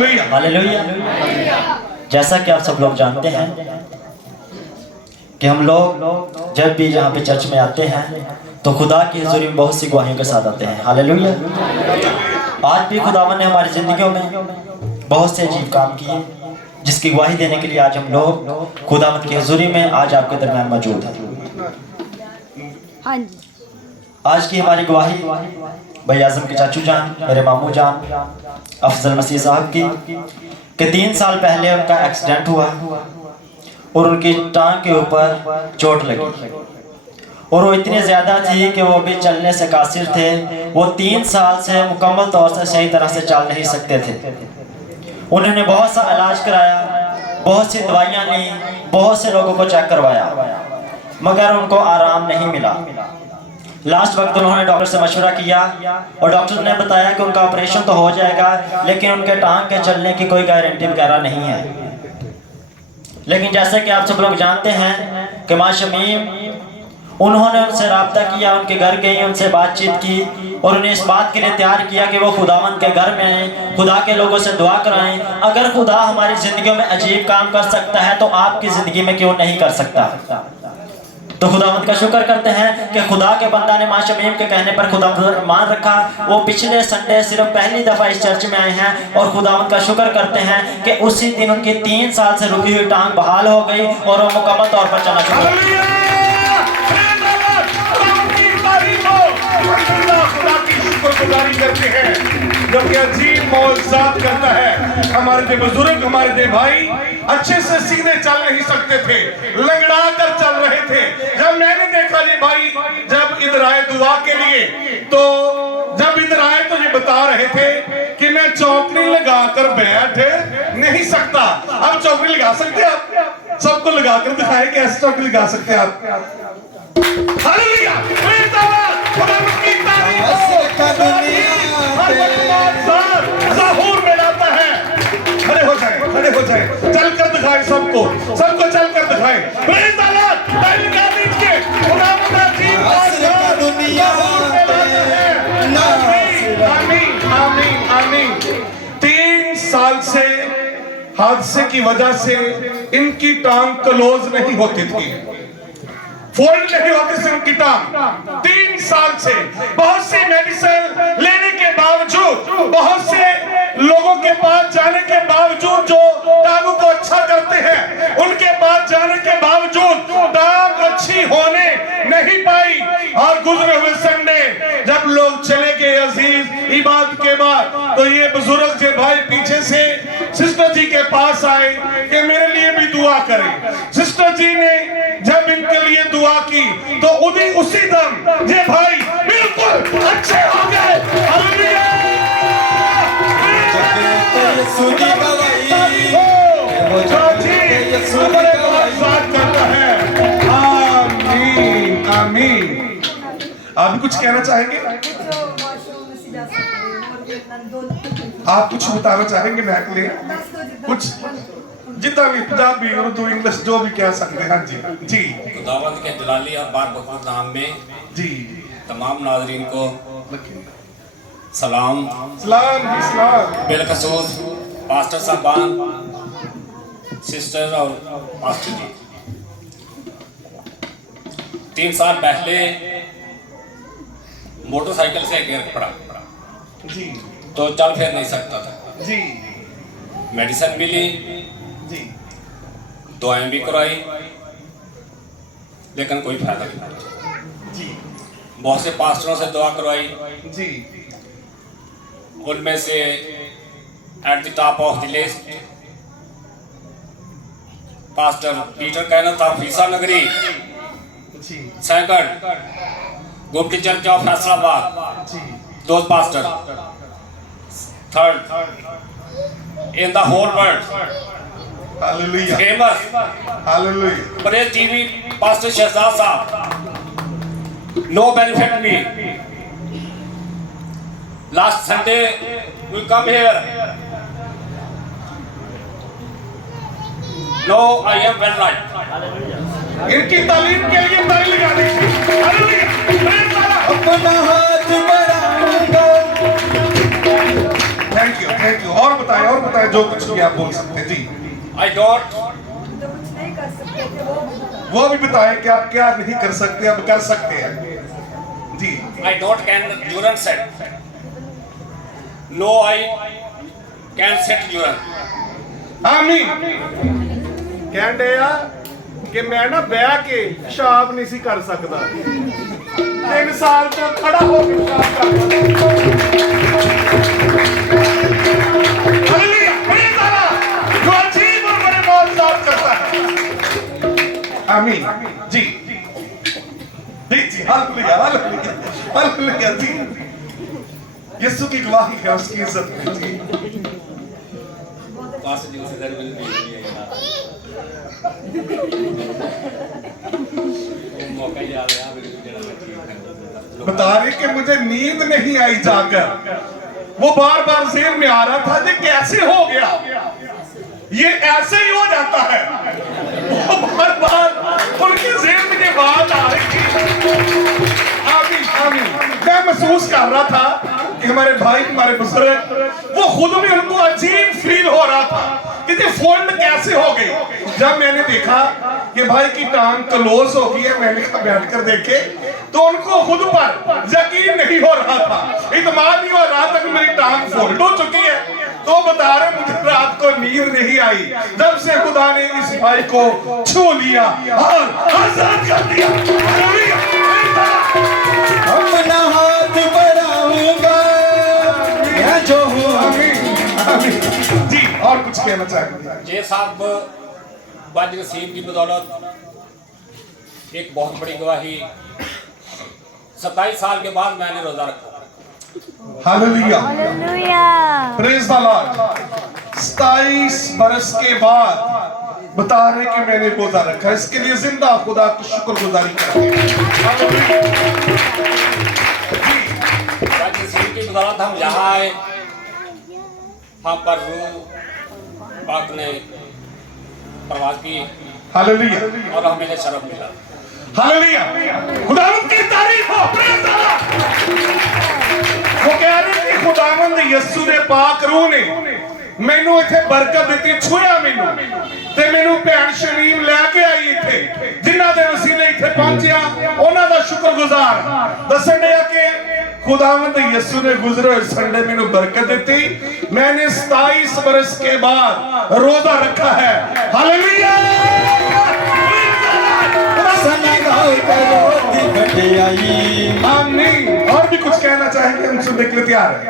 Hallelujah. जैसा कि आप सब लोग जानते हैं कि हम लोग जब भी यहाँ पे चर्च में आते हैं तो खुदा की हुजूरी में बहुत सी गवाहियों के साथ आते हैं। हालेलुया। आज भी खुदावन ने हमारी जिंदगियों में बहुत से अजीब काम किए जिसकी गवाही देने के लिए आज हम लोग खुदावन की हुजूरी में आज आपके दरमियान मौजूद हैं। हाँ जी। आज की हमारी गवाही भाई आजम के चाचू जान, मेरे मामू जान अफजल मसीह साहब की कि 3 साल पहले उनका एक्सीडेंट हुआ और उनकी टांग के ऊपर चोट लगी और वो इतनी ज़्यादा थी कि वो भी चलने से कासिर थे। वो 3 साल से मुकम्मल तौर से सही तरह से चल नहीं सकते थे। उन्होंने बहुत सा इलाज कराया, बहुत सी दवाइयाँ ली, बहुत से लोगों को चेक करवाया, मगर उनको आराम नहीं मिला। लास्ट वक्त उन्होंने डॉक्टर से मशवरा किया और डॉक्टर ने बताया कि उनका ऑपरेशन तो हो जाएगा लेकिन उनके टांग के चलने की कोई गारंटी वगैरह नहीं है। लेकिन जैसे कि आप सब लोग जानते हैं कि माँ शमीम उन्होंने उनसे रब्ता किया, उनके घर गई, उनसे बातचीत की और उन्हें इस बात के लिए तैयार किया कि वो खुदावंद के घर में आए, खुदा के लोगों से दुआ कराएं। अगर खुदा हमारी ज़िंदगियों में अजीब काम कर सकता है तो आपकी ज़िंदगी में क्यों नहीं कर सकता। तो खुदावंद का शुक्र करते हैं कि खुदा के बंदा ने माँ शमीम के कहने पर खुदा मान रखा। वो पिछले संडे सिर्फ पहली दफ़ा इस चर्च में आए हैं और खुदावंद का शुक्र करते हैं कि उसी दिन उनकी 3 साल से रुकी हुई टांग बहाल हो गई और वो मुकम्मल तौर पर चलना शुरू हो गई। शुक्रगुजारी करते हैं जो कि अजीब मौजूद करता है। हमारे दे बुजुर्ग, हमारे दे भाई अच्छे से सीधे चल नहीं सकते थे, लंगड़ा कर चल रहे थे। जब मैंने देखा ये भाई जब इधर आए दुआ के लिए, तो जब इधर आए तो ये बता रहे थे कि मैं चौकड़ी लगाकर बैठ नहीं सकता। अब चौकड़ी लगा सकते हैं आप? सबको लगाकर दिखाए कि ऐसे चौकड़ी लगा सकते हैं आप। हालेलुया, ज़हूर में लाता है। खड़े हो जाए, खड़े हो जाए, चल कर दिखाए सबको, सबको चल कर दिखाए। प्रेज़ द लॉर्ड, ताली गा दीजिए। खुदा दुनिया आमीन, आमीन, आमीन। 3 साल से हादसे की वजह से इनकी टांग क्लोज नहीं होती थी, फोल्ड नहीं होती थी उनकी टांग। 3 साल से बहुत सी मेडिसिन लेने के बावजूद, बहुत से लोगों के पास जाने के बावजूद जो टांगों को अच्छा करते हैं, उनके पास जाने के बावजूद टांग अच्छी होने नहीं पाई। और गुजरे हुए संडे जब लोग चले गए अजीज इबादत के बाद, तो ये बुजुर्ग के भाई पीछे से सिस्टर जी के पास आए कि मेरे लिए भी दुआ करें। सिस्टर जी ने जब इनके लिए दुआ की तो उसी दम ये भाई बिल्कुल अच्छे हो गए। हालेलुया, आमीन, आमीन। आप भी कुछ कहना चाहेंगे? आप कुछ बताना चाहेंगे मैं के लिए कुछ, जितना भी पंजाबी, उर्दू, इंग्लिश जो भी कह सकते हैं। हाँ जी, जी। खुदावंद के जलाली और बारकत नाम में जी तमाम नाज़रीन को सलाम, सलाम, सलाम। बिलखसूस पास्टर साहबान, सिस्टर और पास्टर जी। 3 साल पहले मोटरसाइकिल से गिर पड़ा जी, तो चल फिर नहीं सकता था जी, मेडिसिन भी ली, जी, दवाएं भी कराई, लेकिन कोई फायदा नहीं। जी, बहुत से पास्टरों से दुआ करवाई, जी, उनमें से at the top of the list pastor Peter कहना था फीसा नगरी, जी, सेकंड गुप्त चर्च ऑफ फैसलाबाद, जी, दो pastor, third in the whole world hallelujah, famous hallelujah. बड़े टीवी पास्टर शहजाद साहब, no benefit me. Last Sunday we come here, no I am well right. इनकी तालीम के लिए ताली लगा दीजिए। हालेलुया, अपना हाथ बढ़ाऊंगा। Thank you. Thank you. और बताएं जो कुछ भी आप बोल सकते हैं जी। I don't वो भी बताएं कि आप क्या नहीं कर सकते, अब कर सकते हैं जी। can urine set. No, I can set urine. आमीन। ਕਹਿੰਦੇ ਆ ਕਿ ਮੈਂ ਨਾ ਬਹਿ ਕੇ ਪਿਸ਼ਾਬ ਨਹੀਂ ਸੀ ਕਰ ਸਕਦਾ 3 ਸਾਲ ਤੋਂ ਖੜਾ ਹੋ ਕੇ ਪਿਸ਼ਾਬ ਕਰਦਾ हालेलुया, प्रेज़ द लॉर्ड। जो अजीब और बड़े मौजूद करता है। आमीन जी जी। हालेलुया जी। यीशु की गवाही है, उसकी इज्जत है जी। पास जी उसे दर मिल रही है मौका ही आ गया मेरे को जरा बता रहे कि मुझे नींद नहीं आई जाकर, वो बार बार ज़हन में आ रहा था कि कैसे हो गया, ये ऐसे ही हो जाता है। वो बार बार उनके ज़हन में ये बात आ रही थी। आमीन आमीन। मैं महसूस कर रहा था कि हमारे भाई, हमारे बुजुर्ग, वो खुद में उनको अजीब फील हो रहा था कि ये फोल्ड कैसे हो गई। जब मैंने देखा कि भाई की टांग क्लोज हो गई है, मैंने कहा बैठ कर देखे, तो उनको खुद पर यकीन नहीं हो रहा था, इत्मीनान नहीं हो रहा था कि मेरी टांग फोल्ड हो चुकी है। तो बता रहे मुझे रात को नींद नहीं आई जब से खुदा ने इस भाई को छू लिया और आजाद कर दिया। अपना हाथ बढ़ाऊंगा मैं जो हूँ। आमीन जी। और कुछ कहना चाहेंगे? ये साहब बाज नसीब की बदौलत एक बहुत बड़ी गवाही, 27 साल के बाद मैंने रोजा रखा। Hallelujah, hallelujah. Praise the Lord. 27 बरस के बाद बता रहे कि मैंने रोजा रखा, इसके लिए जिंदा खुदा की शुक्रगुजारी करते हैं। बाज नसीब की बदौलत हम यहाँ आए, हम पर रूह पाक ने प्रवास की हालेलुया और हमें शरफ मिला। हालेलुया, खुदावंद की तारीफ हो। Praise the Lord. वो कह रहे कि खुदावंद यीशु दे पाक रूह ने मैनू इथे बरकत दी, छुया मैनू ते मैनू भैन शमीम लैके आई इथे, जिन्हां दे वसीले इथे पहुंचिया उन्हां दा शुक्रगुजार दसन दिया कि खुदावंद यीशु ने गुजरे हुए संडे मैनू बरकत दी। मैंने 27 बरस के बाद रोजा रखा है। हालेलुया। आमीन। और भी कुछ कहना चाहेंगे? हम सुनने के लिए तैयार हैं।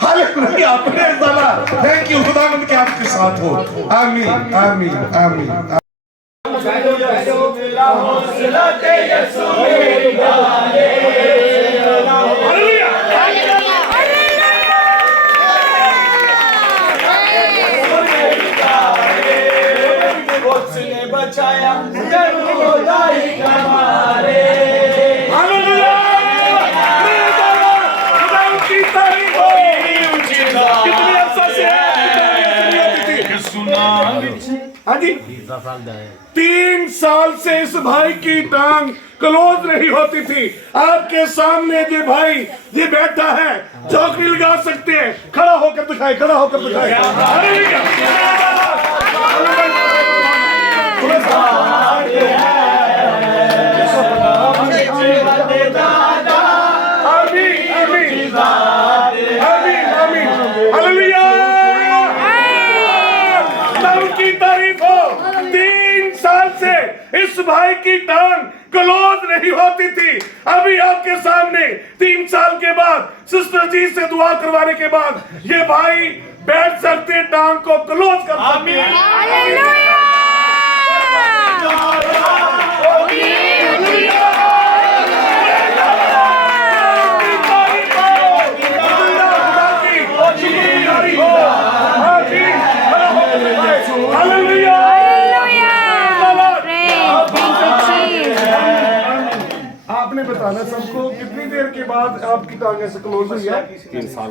Hallelujah, praise the Lord. Thank you, खुदावंद के आपके साथ हो। आमीन आमीन आमीन। बचाया जरूदाई हमारे। हालेलुया, खुदा की तारीफ हो। कितनी अरसा से सुना। हाँ जी, 3 साल से इस भाई की टांग क्लोज नहीं होती थी। आपके सामने ये भाई ये बैठा है, चौक नहीं लगा सकते हैं, खड़ा होकर दिखाए, खड़ा होकर दिखाए। हालेलुया। की तारीफ हो। 3 साल से इस भाई की टांग क्लोज नहीं होती थी, अभी आपके सामने 3 साल के बाद सिस्टर जी से दुआ करवाने के बाद ये भाई बैठ सकते, टांग को क्लोज कर। हालेलुया। आपने बताना सबको कितनी देर के बाद आपकी टांग ऐसे क्लोज हुई है? 3 साल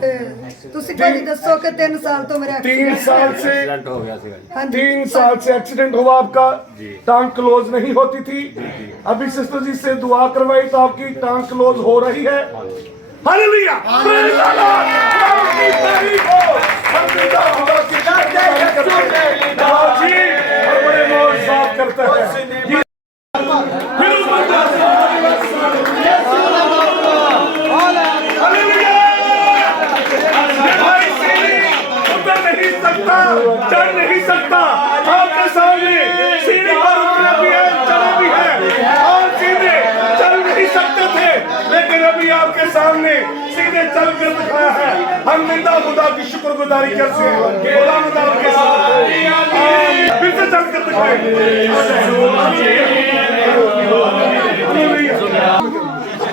ਤੁਸੀਂ ਭਾਜੀ ਦੱਸੋ कि 3 साल तो मेरा 3 साल से एक्सीडेंट हो गया था। 3 साल से एक्सीडेंट हुआ आपका, टांग क्लोज नहीं होती थी। अभी सिस्टर जी से दुआ करवाई तो आपकी टांग क्लोज हो रही है। हालेलुया, प्रेज़ द लॉर्ड, खुदा की तारीफ हो। हम पिता खुदा की तारीफ करते हैं। जी, और बड़े मौज साफ करते हैं। फिर उस बंदा हालेलुया, ये भाई सीढ़ी उतर नहीं सकता, चढ़ नहीं सकता। आपके सामने सीढ़ी पर उतरे भी है, चढ़े भी है, और सीधे चल नहीं सकते थे, लेकिन अभी आपके सामने सीधे चल कर दिखाया है। हम जिंदा खुदा की शुक्रगुजारी करते हैं। खुदा खुदा के साथ फिर से चल कर दिखाए।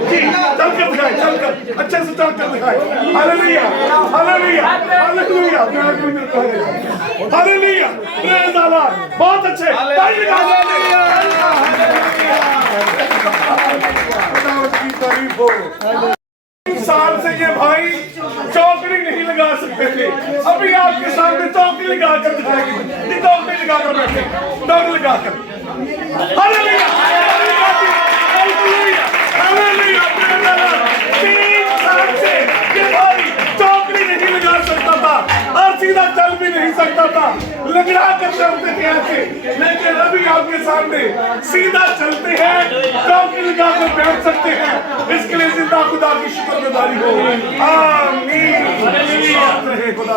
जी, चल कर दिखाए, चल कर अच्छे से चल कर दिखाए। Hallelujah, hallelujah, hallelujah, hallelujah, praise the Lord. बहुत अच्छे, की तारीफ हो। 3 साल से ये भाई चौकड़ी नहीं लगा सकते थे, अभी आपके सामने चौकड़ी लगा कर दिखाएंगे। चौकड़ी लगा कर बैठे, चौकड़ी लगा कर। Hallelujah, hallelujah, hallelujah, praise the Lord. 3 साल से ये भाई चौकड़ी नहीं लगा सकता था और सीधा चल भी नहीं सकता था, लगड़ा कर चलते थे ऐसे, लेकिन अभी आपके सामने सीधा चलते हैं, चौकड़ी लगा कर बैठ सकते हैं। इसके लिए जिंदा खुदा की शुक्रगुजारी हो। आमीन। खुदा